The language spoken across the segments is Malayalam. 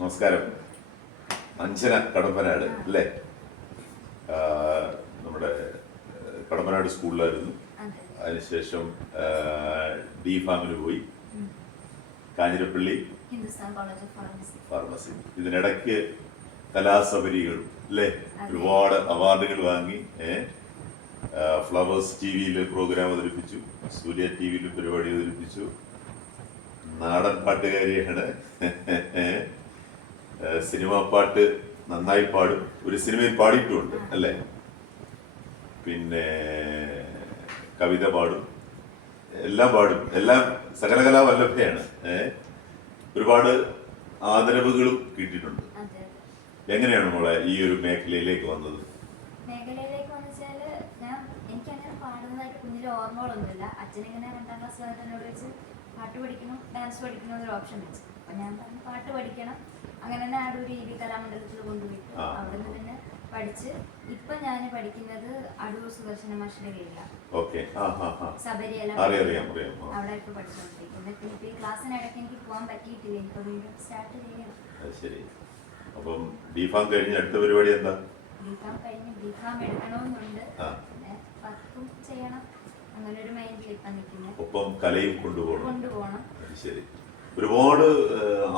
നമസ്കാരം. അഞ്ചന കടമ്പനാട് അല്ലേ? നമ്മുടെ കടമ്പനാട് സ്കൂളിലായിരുന്നു. അതെ. അതിനുശേഷം ഡി ഫാമിന് പോയി. കാഞ്ഞിരപ്പള്ളി ഫാർമസി. ഇതിനിടയ്ക്ക് കലാസബരികൾ അല്ലേ? ഒരുപാട് അവാർഡുകൾ വാങ്ങി ഫ്ലവേഴ്സ് ടി വിയിൽ പ്രോഗ്രാം അവതരിപ്പിച്ചു സൂര്യ ടി വിയിൽ പരിപാടി അവതരിപ്പിച്ചു. നാടൻ പാട്ടുകാരിയാണ് സിനിമാ പാട്ട് നന്നായി പാടും. ഒരു സിനിമയിൽ പാടിയിട്ടുമുണ്ട് അല്ലേ? പിന്നെ കവിത പാടും. എല്ലാം പാടും. എല്ലാം സകലകലാ വല്ലഭയാണ് ഒരുപാട് ആദരവുകളും കിട്ടിയിട്ടുണ്ട്. എങ്ങനെയാണ് മോളെ ഈ ഒരു മേഖലയിലേക്ക് വന്നത്? മേഖലയിലേക്ക് വന്നുവെച്ചാൽ ഞാൻ എനിക്ക് അങ്ങനെ പാടുന്നതായിട്ട് കുഞ്ഞിലെ ഓർമ്മകളൊന്നുമില്ല. അച്ഛനിങ്ങനെ രണ്ടാം ക്ലാസ് വന്നിട്ട് എന്നോട് വെച്ച് പാട്ട് പഠിക്കണം ഡാൻസ് പഠിക്കണം എന്നൊരു ഓപ്ഷൻ വെച്ചു. അപ്പൊ ഞാൻ പറഞ്ഞു പാട്ട് പഠിക്കണം. അങ്ങനെ തന്നെ ആ ഒരു രീതി കലാമണ്ഡലത്തിൽ കൊണ്ടുപോയി. ആ. അവിടുന്ന് പിന്നെ പഠിച്ച് ഇപ്പൊ ഞാൻ പഠിക്കുന്നത് അടൂർ സുദർശന മാഷിന്റെ കീഴിലാണ് ശബരിയല. അവിടെ ഇപ്പൊ പഠിച്ചുകൊണ്ടിരിക്കുന്നത് ക്ലാസ്സിനിടയ്ക്ക് എനിക്ക് പോകാൻ പറ്റിയിട്ടില്ല. ഇപ്പൊ വീണ്ടും സ്റ്റാർട്ട് ചെയ്യണം അപ്പം ബിഫാം കഴിഞ്ഞ അടുത്ത പരിപാടി എന്താ? ബിഫാം കഴിഞ്ഞ് ബിഫാം എടുക്കണമെന്നുണ്ട്. പിന്നെ വർക്കും ചെയ്യണം. അങ്ങനെ ഒരു മൈൻഡിൽ ഇപ്പം നിൽക്കുന്നത് ഒപ്പം കലയും കൊണ്ടുപോകണം. കൊണ്ടുപോകണം. ശരി. ഒരുപാട്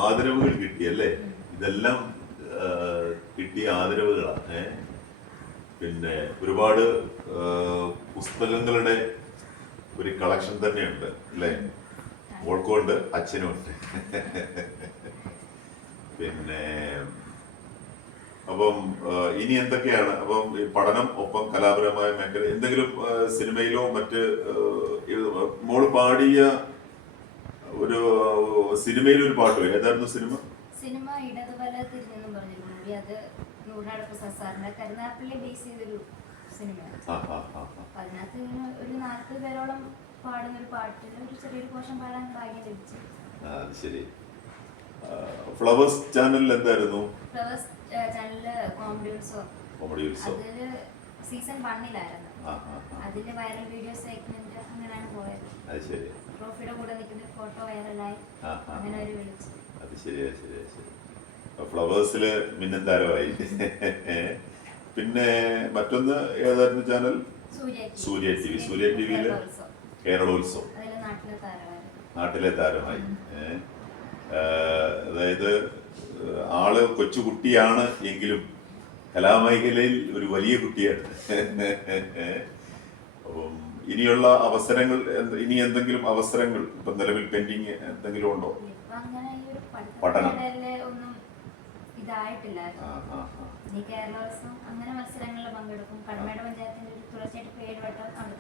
ആദരവുകൾ കിട്ടി അല്ലേ ഇതെല്ലാം കിട്ടിയ ആദരവുകളാണ്? പിന്നെ ഒരുപാട് പുസ്തകങ്ങളുടെ ഒരു കളക്ഷൻ തന്നെയുണ്ട് അല്ലേ? മോൾക്കുണ്ട് അച്ഛനുണ്ട് പിന്നെ അപ്പം ഇനി എന്തൊക്കെയാണ്? അപ്പം പഠനം ഒപ്പം കലാപരമായ മേഖല എന്തെങ്കിലും സിനിമയിലോ മറ്റ് മോൾ പാടിയ ഒരു സിനിമയിൽ ഒരു പാട്ട്. ഏതായിരുന്നു സിനിമ? സിനിമ ഇടതുപോലെ തിരിഞ്ഞെന്നും പറഞ്ഞു മൂവി അത് നൂറാട് പ്രസാദ് സാറിന്റെ കരുനാപ്പള്ളി ബേസ് ചെയ്തൊരു സിനിമയാണ്. അപ്പൊ അതിനകത്ത് ഇങ്ങനെ ഒരു നാൽപ്പത് പേരോളം പാടുന്ന ഒരു പാട്ടിൽ ഒരു ചെറിയൊരു പോഷൻ പാടാൻ ഭാഗ്യം ലഭിച്ചു. അത് ശരി. ഫ്ലവേഴ്സ് ചാനലിൽ എന്തായിരുന്നു? ഫ്ലവേഴ്സ് ചാനലിൽ കോമഡി ഉത്സവം. കോമഡി ഉത്സവം. അതിൽ സീസൺ വണ്ണിലായിരുന്നു. അതിൽ വൈറൽ വീഡിയോ സെഗ്മെന്റ് അങ്ങനെയാണ് പോയത്. അത് ശരി. ട്രോഫിയുടെ കൂടെ ഫോട്ടോ വൈറലായി ആ ആ അങ്ങനെ ഒരു വിളിച്ചു. അത് ശരിയാ ശരിയാ ശരി ഫ്ലവേഴ്സിൽ മിന്നൻ താരമായി പിന്നെ മറ്റൊന്ന് ഏതായിരുന്നു channel? Surya T V. Surya T വിയിൽ കേരളോത്സവം. നാട്ടിലെ താരമായി. അതായത് ആൾ കൊച്ചുകുട്ടിയാണ് എങ്കിലും കലാമേഖലയിൽ ഒരു വലിയ കുട്ടിയാണ്. അപ്പം ഇനിയുള്ള അവസരങ്ങൾ ഇനി എന്തെങ്കിലും അവസരങ്ങൾ ഇപ്പൊ നിലവിൽ പെൻഡിങ് എന്തെങ്കിലും ഉണ്ടോ? പഠനം.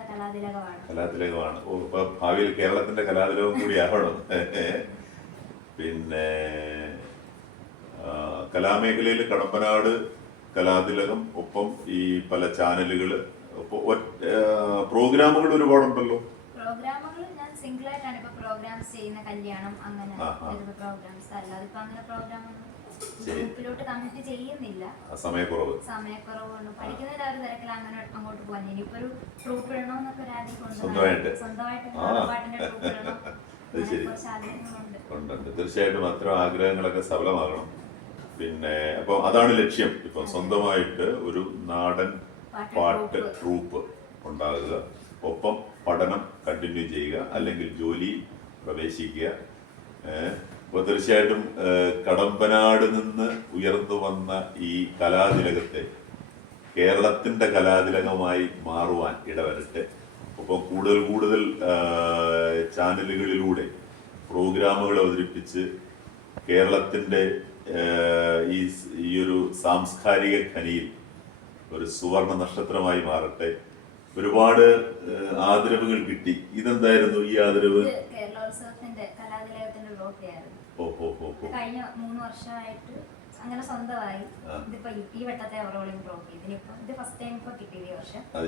കലാതിലകമാണ്. കലാതിലകമാണ്. ഓ ഇപ്പൊ ഭാവിയിൽ കേരളത്തിന്റെ കലാതിലകം കൂടി ആവണം. പിന്നെ കലാമേഖലയിൽ കടമ്പനാട് കലാതിലകം ഒപ്പം ഈ പല ചാനലുകൾ പ്രോഗ്രാമുകൾ ഒരുപാടുണ്ടല്ലോ പ്രോഗ്രാമുകൾ ഞാൻ സിംഗിൾ ആയിട്ടാണ് ഇപ്പൊ പ്രോഗ്രാംസ് ചെയ്യുന്ന കല്യാണം അങ്ങനെ ആ, ആ. പ്രോഗ്രാംസ് അല്ലാതെ ഇപ്പൊ അങ്ങനെ പ്രോഗ്രാം ഒന്നും ശരി. ഗ്രൂപ്പിലോട്ട് കമ്മിറ്റ് ചെയ്യുന്നില്ല സമയക്കുറവ് സമയക്കുറവ് കൊണ്ട് പഠിക്കുന്നതിന്റെ ആ ഒരു തിരക്കിൽ അങ്ങനെ അങ്ങോട്ട് പോകാൻ ഇനിയിപ്പോ ഒരു ട്രൂപ്പ് ഇടണമെന്നൊക്കെ ഒരു ആഗ്രഹം ഉണ്ട്. സ്വന്തമായിട്ട്? സ്വന്തമായിട്ട് ആ. പാട്ടിന്റെ ട്രൂപ്പ് ഇടണം അത് അങ്ങനെ ശരി. കുറച്ച് ആഗ്രഹങ്ങളുണ്ട് ഉണ്ടുണ്ട് തീർച്ചയായിട്ടും അത്തരം ആഗ്രഹങ്ങളൊക്കെ സഫലമാകണം പിന്നെ അപ്പോൾ അതാണ് ലക്ഷ്യം ഇപ്പം സ്വന്തമായിട്ട് ഒരു നാടൻ പാട്ട് ട്രൂപ്പ്. ഉണ്ടാകുക. ഒപ്പം പഠനം കണ്ടിന്യൂ ചെയ്യുക. അല്ലെങ്കിൽ ജോലി പ്രവേശിക്കുക. അപ്പോൾ തീർച്ചയായിട്ടും കടമ്പനാട് നിന്ന് ഉയർന്നു വന്ന ഈ കലാതിലകത്തെ കേരളത്തിന്റെ കലാതിലകമായി മാറുവാൻ ഇടവരട്ടെ. ഒപ്പം കൂടുതൽ കൂടുതൽ ചാനലുകളിലൂടെ പ്രോഗ്രാമുകൾ അവതരിപ്പിച്ച് കേരളത്തിന്റെ ഈ ഈ ഒരു സാംസ്കാരിക ഖനിയിൽ ഒരു സുവർണ നക്ഷത്രമായി മാറട്ടെ. ഒരുപാട് ആദരവുകൾ കിട്ടി. ഇതെന്തായിരുന്നു ഈ ആദരവ്? കേരളോത്സവത്തിന്റെ കഴിഞ്ഞ മൂന്ന് വർഷമായിട്ട് അങ്ങനെ സ്വന്തമായി. ഇതിപ്പോ ഈ- വട്ടത്തെ ഇതിനിപ്പോ ഇത് ഫസ്റ്റ് ടൈം ഇപ്പൊ കിട്ടിയത് ഈ വർഷം.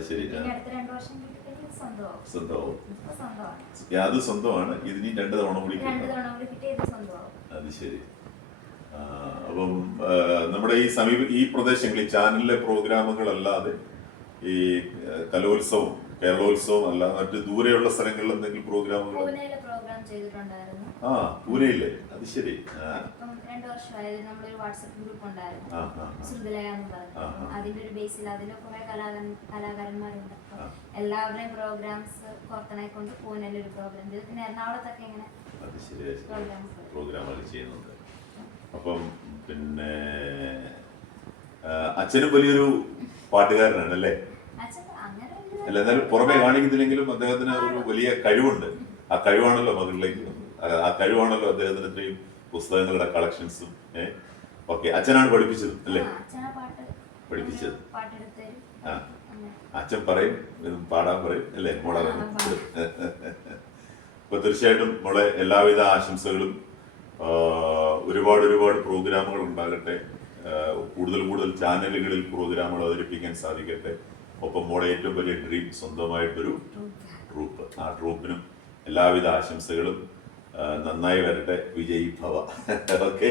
അടുത്ത രണ്ടു വർഷം കിട്ടിക്കഴിഞ്ഞാൽ ഇത് സ്വന്തമാവും. സ്വന്തമാവും. ഇപ്പൊ അത് സ്വന്തമാണ്. ഇതിനി രണ്ട് തവണ കൂടി രണ്ട് തവണ കൂടി കിട്ടിയ ഇത് സ്വന്തമാവും. അത് ശരി. അപ്പം നമ്മുടെ ഈ സമീപ ഈ പ്രദേശങ്ങളിൽ ചാനലിലെ പ്രോഗ്രാമുകളല്ലാതെ ഈ കലോത്സവം കേരളോത്സവം അല്ല മറ്റ് ദൂരെയുള്ള സ്ഥലങ്ങളിൽ എന്തെങ്കിലും പ്രോഗ്രാമുകൾ ആ പൂനെയില്ലേ അത് ശരി. രണ്ടു നമ്മളൊരു വാട്സപ്പ് ഗ്രൂപ്പ് ഉണ്ടായിരുന്നു. ശ്രുതലയ എന്ന് പറഞ്ഞു. ആ, ആ. അതിന്റെ ഒരു ബേസിൽ അതിൽ കുറെ കലാകാരന്മാരുണ്ട്. എല്ലാവരുടെയും പ്രോഗ്രാംസ് കോർത്തനായി കൊണ്ട് പൂനെയിൽ ഒരു പ്രോഗ്രാം പിന്നെ എറണാകുളത്തൊക്കെ ഇങ്ങനെ പ്രോഗ്രാമുകൾ ചെയ്യുന്നുണ്ട്. അപ്പം പിന്നെ അച്ഛനും വലിയൊരു പാട്ടുകാരനാണ് അല്ലേ അല്ല എന്നാലും പുറമെ കാണിക്കുന്നില്ലെങ്കിലും അദ്ദേഹത്തിന് ഒരു വലിയ കഴിവുണ്ട്. ആ കഴിവാണല്ലോ മകളിലേക്ക് ആ- കഴിവാണല്ലോ അദ്ദേഹത്തിന് ഇത്രയും പുസ്തകങ്ങളുടെ കളക്ഷൻസും ഏഹ് ഓക്കെ അച്ഛനാണ് പഠിപ്പിച്ചത് അല്ലേ? പഠിപ്പിച്ചത്. ആ. അച്ഛൻ പറയും പാടാൻ പറയും അല്ലേ? മോളെ. അപ്പൊ തീർച്ചയായിട്ടും മോളെ എല്ലാവിധ ആശംസകളും ഒരുപാട് ഒരുപാട് പ്രോഗ്രാമുകൾ ഉണ്ടാകട്ടെ കൂടുതൽ കൂടുതൽ ചാനലുകളിൽ പ്രോഗ്രാമുകൾ അവതരിപ്പിക്കാൻ സാധിക്കട്ടെ. ഒപ്പം മോളെ ഏറ്റവും വലിയ ഡ്രീം സ്വന്തമായിട്ടൊരു ട്രൂപ്പ്. ആ ട്രൂപ്പിനും എല്ലാവിധ ആശംസകളും നന്നായി വരട്ടെ. വിജയ് ഭവ ഓക്കെ